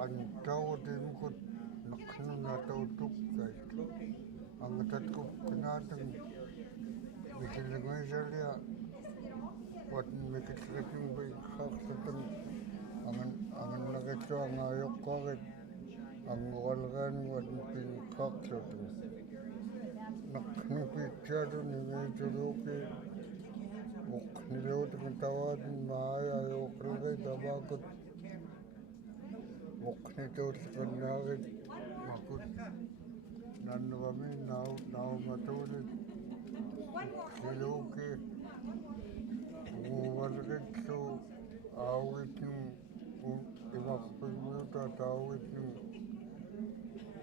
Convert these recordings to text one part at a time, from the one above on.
qantaitnek naqnunatautukkait angatatkukkanaatang mikelnguasalia mikelnguutning biqaqsatan anganlaqittua ayuqarit unguvalriaruat pinqaqsatan naqnupitsaatun nimituluki uqniyaramek tawaatun maa-i-tun tamakut uqniyaramek makut nanrami naumatulit yukniluki unguvalriaruat-llu auqitnu imaqpigmuuta tauqitnu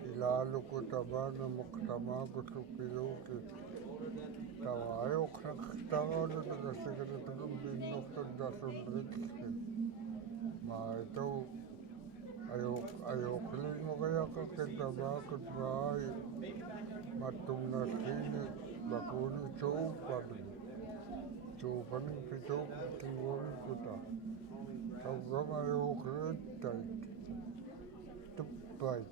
ilaalukutamaan maqtamakutlukiluki tawa ayuqnaqtaqalutakasigalatulum pinnortut-darrunriqki maa-i-tun ayuqenriluciatnek maa-i mattumnallini bakuni tuupaning pituuqtinguamikuta tawram ayuqenriluciatnek tuppait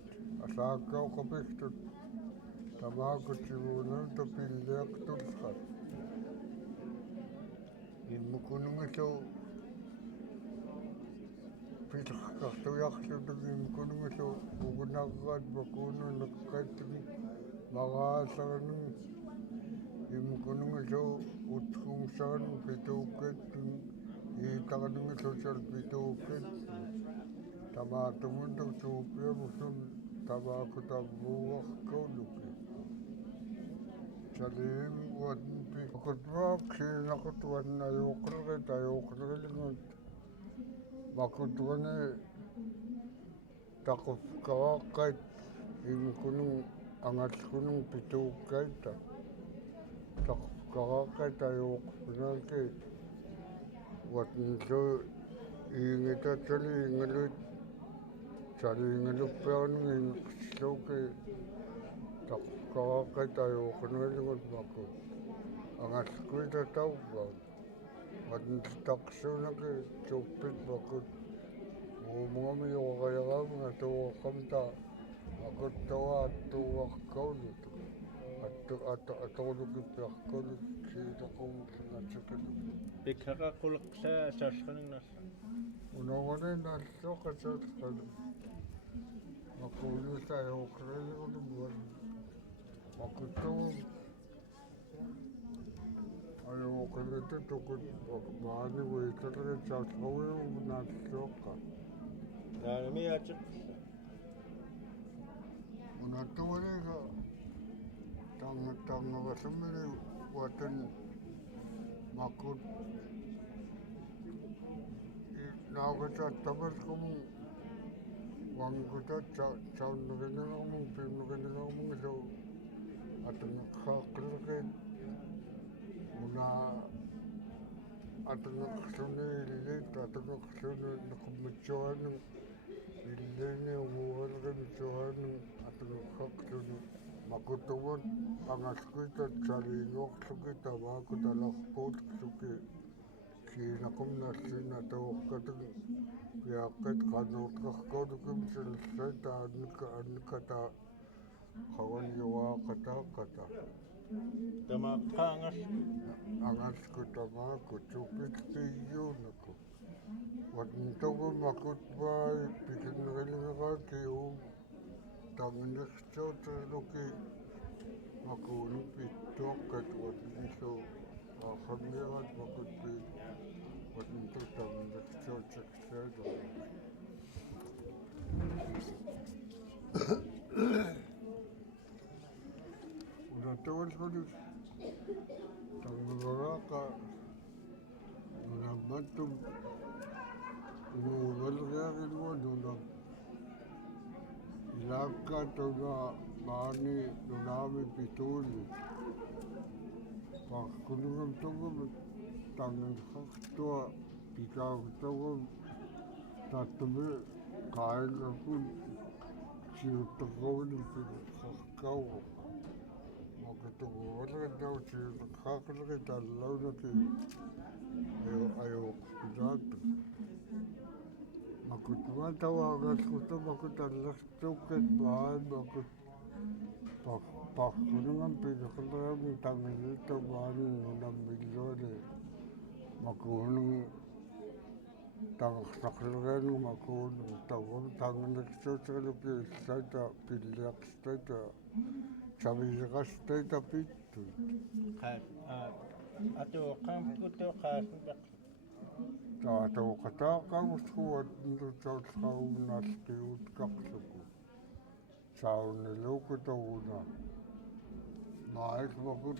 asaakkauqapiqtut tamaakutsimuna pilliaqtulqat immukunungallu pilqartuyarlutuk immukunungallu uqnaraat bakunu neqqaitnik maqaallaranun immukunungallu utqungsaranun pituuqqaitun iitaqanungallusal pituuqqait tamaatumuntuk tuupiamusun tamaakutavuuarqauluki salim watpi akutvaaq siinaqutwan ayuqenriluciat makutwani taqufqaraqqait immukunung angalkunung pituuqqaita taqufqaraqqait ayuqpinalki watnillu iingitatali ingaluit salingaluppiarnung inqilluki taqufqaraqqait ayuqenriluciat makut angalkuita tauvaat watniltaqsuunaki tuppit makut uumungami yura'arqameng atuuqqamta makut tawa attuuarqaulut atorlukippiarqaulut kiitaqumullingatikulu Pikkaqaqquleqsa saasqaningnarsa unawani nalluqasaasqalu makuunuta ayuqenriluciat makuttuum ayuqenriluciat tukut maaniviatni saasqawiu nalluqa taanamiaatiq unattuwaniga tangavallumini watan makut naaqatattamalqumu wanguta caunneqinnerarmung piimneqinnerarmungillu atangeqqaaqqilerqit una atangeqluni illit atangeqluni neqummitsuarnung illini unguvalriaruarit atangeqqaqluni makutuvat angalkuitat saliinuarluki tamaakut alarpuutlluki kiinaqumnallina tauqqatuk piaqqit qanuutqarqaulukim sillaita annikata qawan yuraqata'arqata tamaqqaangas angalkut tuppitpiyuunaku watntugu makutvaai pikelneriluciatki tangnircautnguki makunu pittuaqqat watnillu aqamiarat makutpi watnillu tangnircautnguciatnek unatawalquni tangniraraqa unamattum unguvalriaruat-llu ilaakkaatuna maani nunaami pituullit parkunungam tungum tangerqartua pikaagutagum tattumi qaayangakun siutteqawni piqqarqaugu makatuguvalriaruat siutteqqaaqlerqi tallaunaki ayuqpinaattu makutva tawa angalkut-llu makut allastukket maa makut pakkunungan pikiqleqamun tangnircautnguciatnek maani unammilluali makuunung tangersaqleqaanung makuunung tawam tangnircautnguciatnek saita pilliaqstaita saviiqastaita pittut atuuqqaamputu qaasubaq taatuqata'arqamusquat nutsaulqaunaalqiutkaqluku saunniluku tawuna maik makut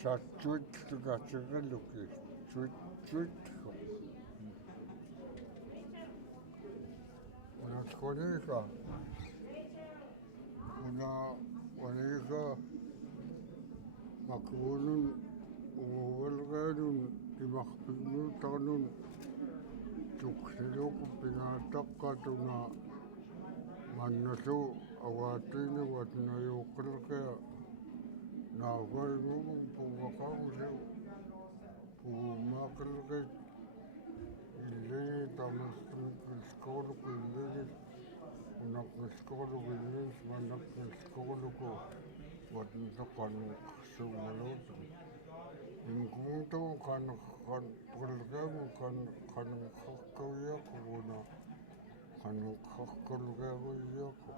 chatsuitlukatsiqaluki suitsuitko unatqunika unawanika makuunun unguvalrianun imaqpignuutarnun tukniluku pingaataqqatuna mannallu awaatiinuat ayuqenrilucia nauqalmumum puuqaqaullu puumaaqenriqait illini tamasqilsqoorluku illini unaqngisqoorluku illini mannaqngisqoorluku watnitaqanneqsuumaluutu inkumuntuun qanqarqamun qanqarqauyaquguna qanqarqarqauyaqu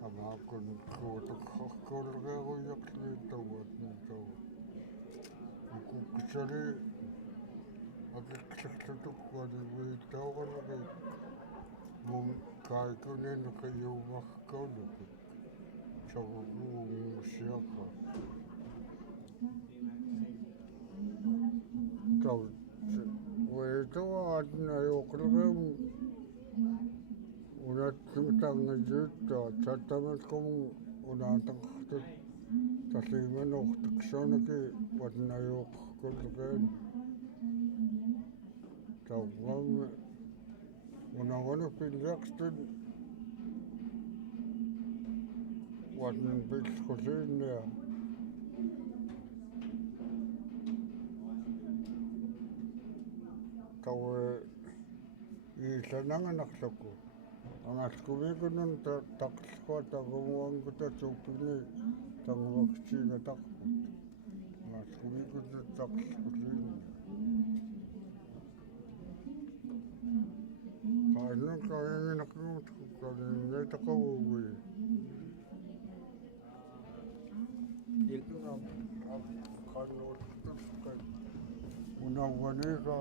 tamakun kuutaqarqauyaqli tawatnitaw ukuksali akiqlaqlutuqqani uitauqaraqi mum kaikuneni qiyuumarqauluku saguguungusiaqa taw weituaatna ayuqenriluciatnek unatnguatgun tattamatqum unataqartut tallimanuqtiqsuunaki watnayuuqqulluqian tawwam unawanu pilliaqstut watnpillqulliinnia tawe iillananganaqluku angalkumikunun taqllquataqumuangutatsuupini tanguvaksiigataqput angalkumikutut taqllqulliinnia qaanun kegginaqnuutku qaninniitaqavuugui qanuuttusqat unawwaniqa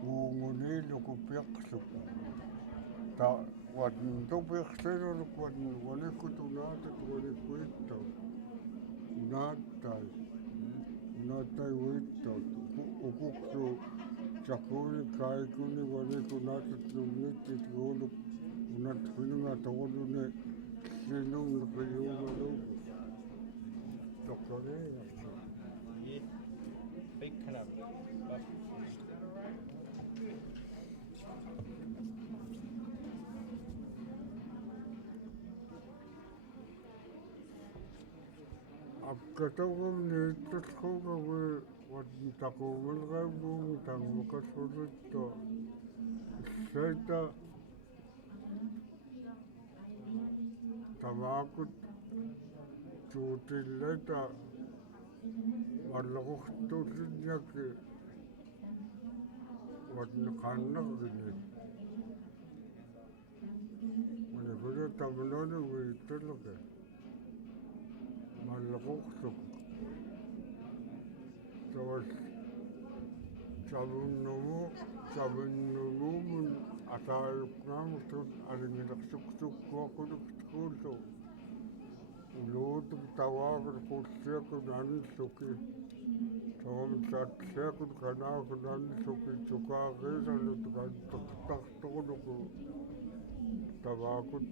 uqniyaramek piaqluku ta watntupiqsiluluk watnwanikut unatnguatgun unattai uittaut ukuksu chakuni kaikuni wanik unatnunnittitguuluk unatqinunga taquluni sinun qiyuumaluku toqqaniingartu pikkana akkataqum niittalquugawi watntaquumalqaamguum tangmaqallulutto saita tamakut tuutillaita mallaqurtullinniaki watnaqaannaqgini manikulo tamnoni uittuluqi mallaqurluk tawas savinnumumun ataayuqnaamutut alingileqsuqsuqquaquluktuullu uluutuk tawaaqilquussiakun anilluki tawam saatliakun qanaaqun anilluki sukaaqiisallutuk antaqtartuquluku tawaaqut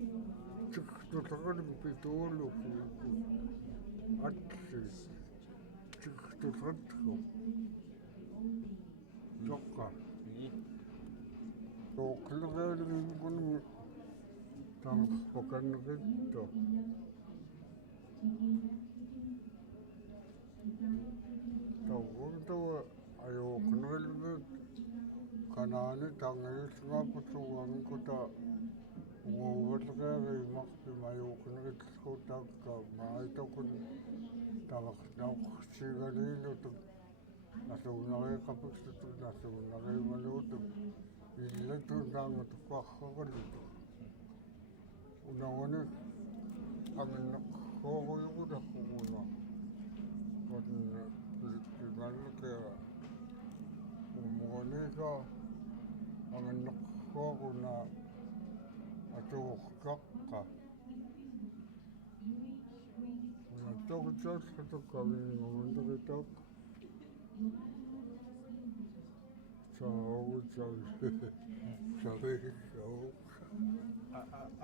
tiqtulaqalik pituulluki atli tiqtulqatku toqqa uqniyaramek tanqarqakanneqitto tawwam tawa ayuqenriluciatnek Tanani tangnircautnguciatnek kuta unguvalriaruat-llu ayuqenriluciatnek maa-i-tun taqnauqsiganillu nasuunariqapiksutu nasuunarimaluutu illatu naangutuqqarrarluni unawani anginneqqooruyuqunarquguna limallukia umuganiga anginneqqooruna atuuqqaqqa unatnguatgun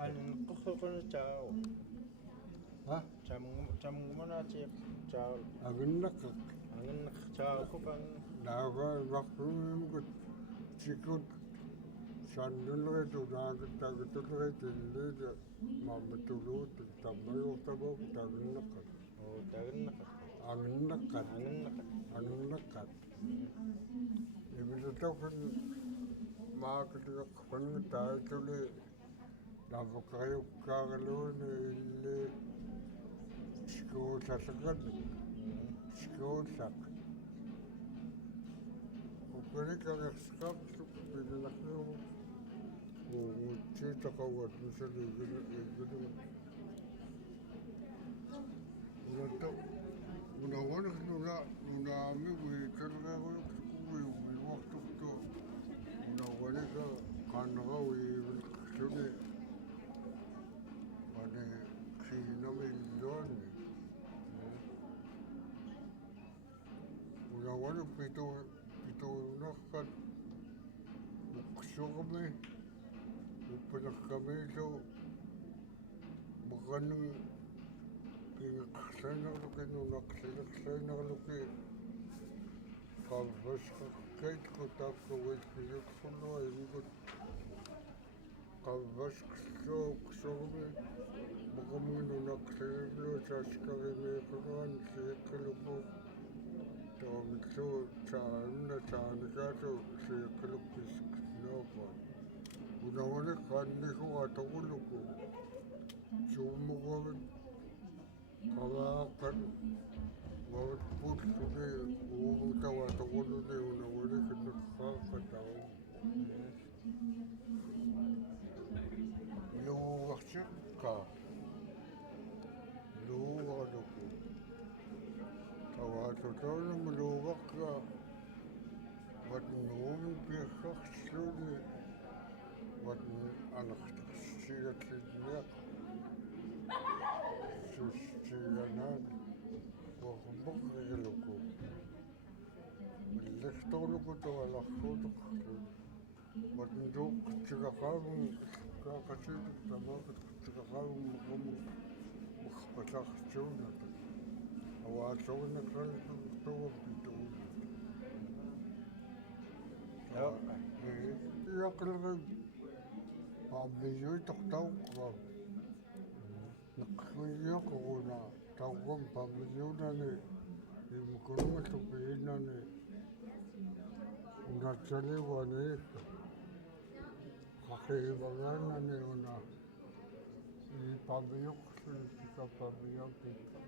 Angalkut-llu ha cam-llu ciao aginneqqaq angin ciao kupan naava vaqtumimkut tikut sannuleritu naagitagituleritu illiita mammatuluut tammayuurtavuuk taginneqqaq taqneret-llu anginneqqat imitatakan maakiliqqaqpanga taatuli naavaqariukkaarluuni illi skuullaq uqniyaramek pilinaqlugu uutiitaqauat misaliigulu unawani nunaamigu ikelnguut unawaniga qanrawiivilqluni ane qiinamilluani unawani pituunaqqat uqsuqmi uppilaqqamillu maqanun kegginaqulisqetullratnek nunaqsiliqsainerluki Qalarrluni taapkawiiskiyuqsulluaimikut Qalarrluni uqsuqmi maqamun nunaqsilillu saaskarimeeqanuan siiqqilupu taqamillu taanikatu siiqqiluppisqinaaqa unawani qaannihuqa taqulluku suummuqavit qavaaqan wavat pulluni uumutawa taquluni unawani kinneqqaaqatau luugarsiqqa luugarluku tawaatutaunam luugaqqa watnuumi piiqqarluni watn anaqtaqsigatlinniaq sustiganaan waqmaqriluku illertorluku tavallarruuteqarlu watntuuqqitsigaqaavun kaaqasiituk tamaaqatqitsigaqaavun maqamu maqpatartuunat awaalluunneqralluqtuwappituu iaqilgim paammiyyuitortauqqa neqqiyuquguna tauqam paammiyyuunani imukunungallu piinani unatsaliuaniikka qaqiivangaanani una ipaammiyyuqluni pikapaammiyyapikka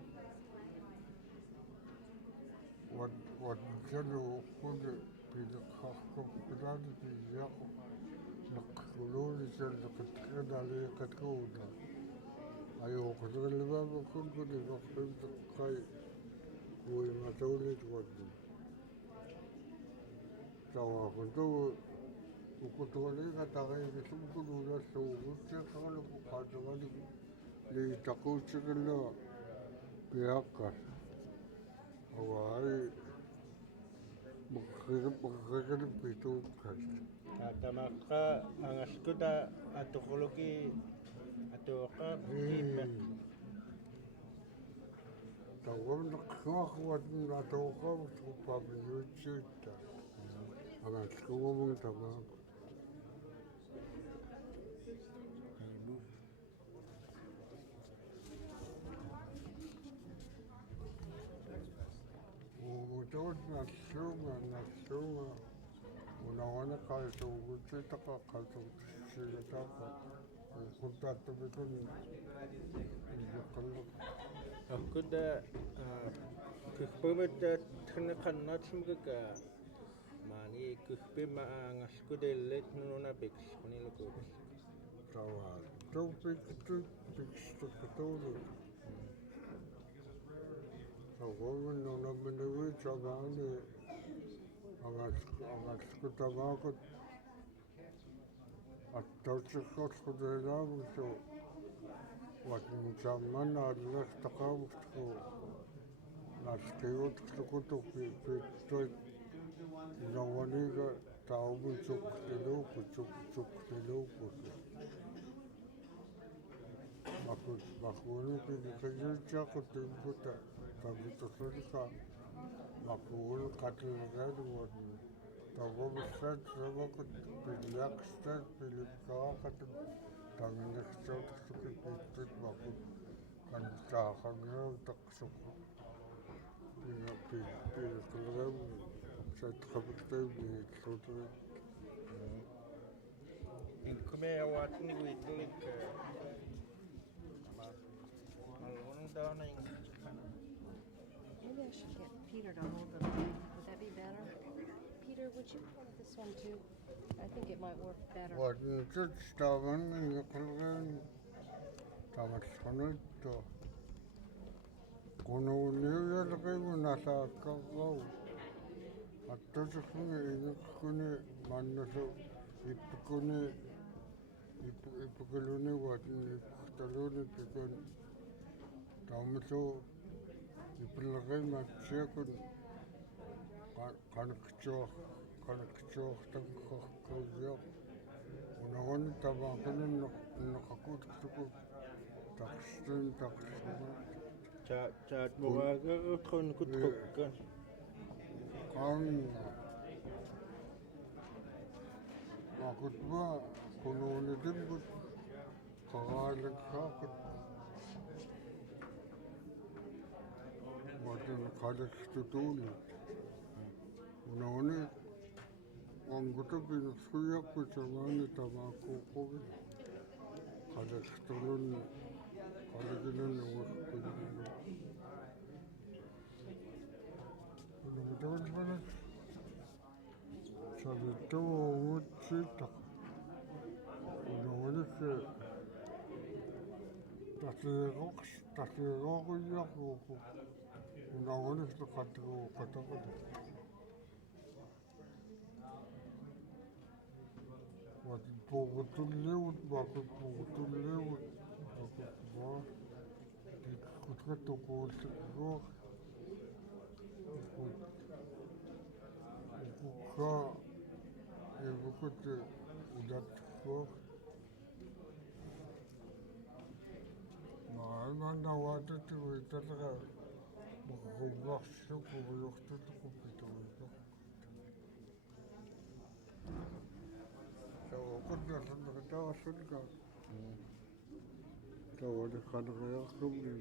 watsalu uqquni pileqqarquppilaani piiyaqu neqquluuni salleqitqinaliiqatkuuna ayuqenriluciatnek waqpimteqqai uimatuunituatni tawaquntugu ukutualiga taqaigisuukununalluugutsiqarluku qaatavaligu liitaquutsiqillua piaqqas awai meqqriqipituuqqas tamaqqa angalkuta atuqluki atuqa kiipaq tawamneqquarruatni atuuqaavut paammiyyuitsiitta angalkugumun tamaaq uumutuut nalluunga unawana qaisuugutti taqaqqasuutissigataqa quntaattumikun yuqqalluq Akuda kikpumita taqnaqannaatsimkaka mani kikpima angalkut-llu nunapik qanilluku tawa tawpiktu pikstuqtuulu tawagun nunaminiwi tamaani angalkutamaakut attautsiqqorqudeelaamusu watmusamman aallertaqaamuktu naskiutklukutuk pittuit unawaniga taumun suqtiluuku makuni pinikajulchaqutiimputa tamitullunika makuni qatlleruat tawamussaat samakut piliaqstat pilipkaaqatum tangnircautnguciatnek pittut makut qantaitnek taqsuq pilqilgam satqapiqtaymi inkumeawaatnguitlik malgundaanaing Maybe I should get Peter to hold them. Would that be better? Peter, would you hold this one too? I think it might work better. watnitut taman mikelnguut tamatqanuttu kunuuniuyalqimu nalaaqaqau attusukuni inukkuni mannasu ippukuluni watniippuqtaluni pikun taumullu ipilqimatsiakun qanqitsuaqtanqaqquuyoq unawani tamaaqunun neqqakuutqtuku taqstun chaat mugaaqaqutqun kutqukkan Akutma kunuunidimbut qaqaalakkaaqut watan qalaktutuuni unawani anguta pinuqsuyaqqu samaani tamaaquuqqugin qalaqtulunni qalakinunni worqulunni unamitawanpanak sabittuungutsiitaq unawanikki tasiiqoquyaqquuqu unawanikki qatiguuqataqut watpuuqutulliut makutpuuqutulliut makutmaa kutkatuquullikkuuq ukukka ibukut udatkuuq maananawatati uitalaqa maqqummaqssuq uyuqtulluq pituuqaq tawaqutnallanneqataasunka tawaliqaneqayarqumni